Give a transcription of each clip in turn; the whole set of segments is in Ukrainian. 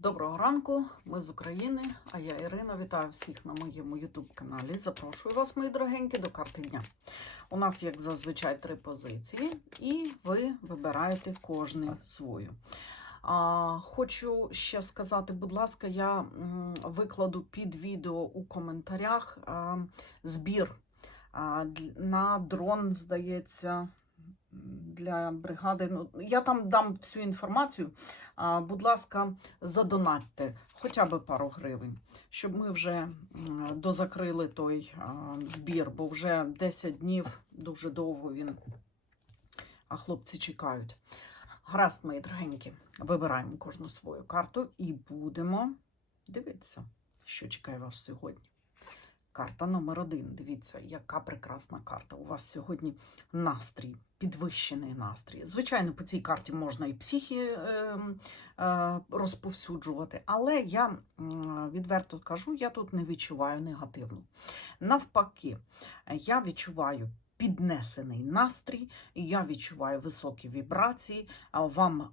Доброго ранку, ми з України, а я Ірина. Вітаю всіх на моєму YouTube каналі. Запрошую вас, мої дорогенькі, до карти дня. У нас, як зазвичай, три позиції, і ви вибираєте кожну свою. А, хочу ще сказати, будь ласка, я викладу під відео у коментарях збір на дрон, здається, для бригади. Ну, я там дам всю інформацію. А, будь ласка, задонатьте хоча б пару гривень, щоб ми вже дозакрили той збір, бо вже 10 днів дуже довго він, а хлопці чекають. Гаразд, мої дорогенькі, вибираємо кожну свою карту і будемо дивитися, що чекає вас сьогодні. Карта номер один. Дивіться, яка прекрасна карта. У вас сьогодні настрій, підвищений настрій. Звичайно, по цій карті можна і психі е, е, розповсюджувати, але я відверто кажу, я тут не відчуваю негативну. Навпаки, я відчуваю піднесений настрій, я відчуваю високі вібрації, вам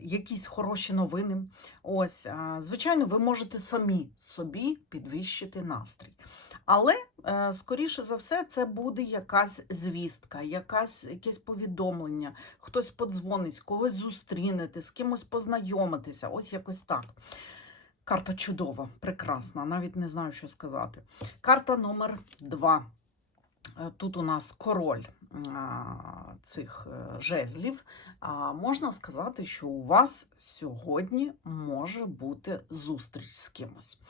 якісь хороші новини. Ось, звичайно, ви можете самі собі підвищити настрій. Але, е, скоріше за все, це буде якась звістка, якась, якесь повідомлення, хтось подзвонить, когось зустрінете, з кимось познайомитися. Ось якось так. Карта чудова, прекрасна, навіть не знаю, що сказати. Карта номер два. Тут у нас король цих е, жезлів. Можна сказати, що у вас сьогодні може бути зустріч з кимось.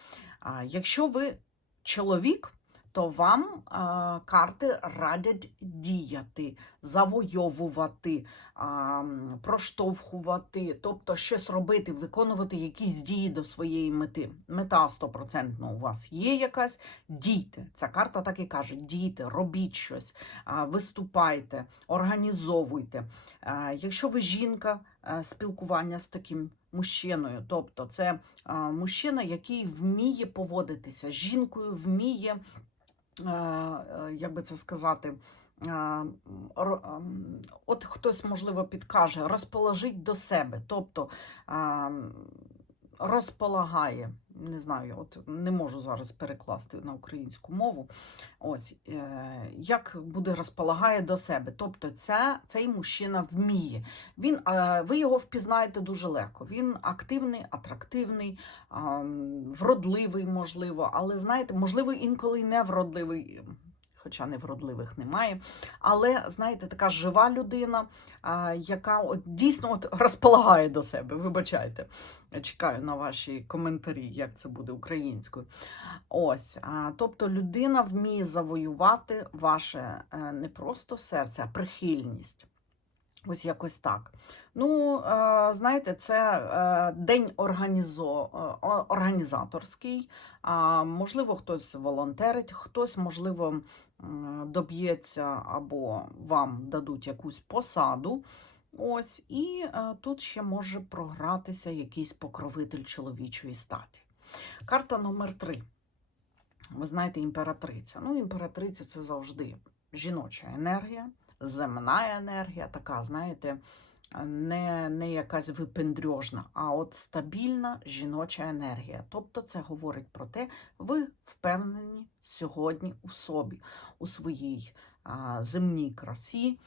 Якщо ви чоловік, то вам а, карти радять діяти, завойовувати, а, проштовхувати, тобто щось робити, виконувати якісь дії до своєї мети. Мета стопроцентно у вас є якась, дійте. Ця карта так і каже: дійте, робіть щось, а, виступайте, організовуйте. А, Якщо ви жінка, спілкування з таким мужчиною, тобто це мужчина, який вміє поводитися з жінкою, вміє, е, е, як би це сказати, е, от хтось, можливо, підкаже, розположить до себе, тобто розполагає. Не знаю, от не можу зараз перекласти на українську мову. Ось е, як буде розполагає до себе. Тобто, ця, цей мужчина вміє. Він, е, ви його впізнаєте дуже легко. Він активний, атрактивний, вродливий, можливо, але знаєте, можливо, інколи не вродливий. Хоча невродливих немає. Але, знаєте, така жива людина, яка от, дійсно от розполагає до себе. Вибачайте, я чекаю на ваші коментарі, як це буде українською. Ось, тобто людина вміє завоювати ваше е, не просто серце, а прихильність. Ось якось так. Ну, е, знаєте, це е, день організо, е, організаторський. Можливо, хтось волонтерить, хтось, можливо, доб'ється або вам дадуть якусь посаду. Ось, і тут ще може програтися якийсь покровитель чоловічої статі. Карта номер три. Ви знаєте, імператриця. Ну, імператриця це завжди жіноча енергія, земна енергія, така, знаєте, не, не якась випендрьожна, а от стабільна жіноча енергія. Тобто це говорить про те, ви впевнені сьогодні у собі, у своїй а, земній красі.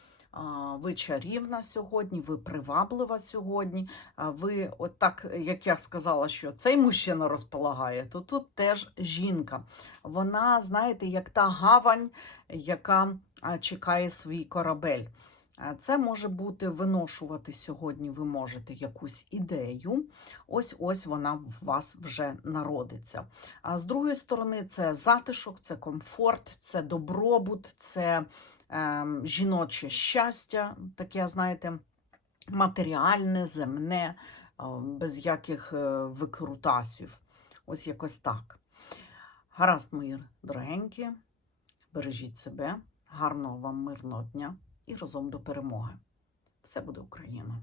Ви чарівна сьогодні, ви приваблива сьогодні. Ви, от так, як я сказала, що цей мужчина розполагає, то тут теж жінка. Вона, знаєте, як та гавань, яка чекає свій корабель. Це може бути виношувати сьогодні. Ви можете якусь ідею. Ось ось вона в вас вже народиться. А з другої сторони, це затишок, це комфорт, це добробут, це жіноче щастя, таке, знаєте, матеріальне, земне, е, без яких е, викрутасів. Ось якось так. Гаразд, мої дорогенькі, бережіть себе, гарного вам мирного дня і разом до перемоги. Все буде Україна!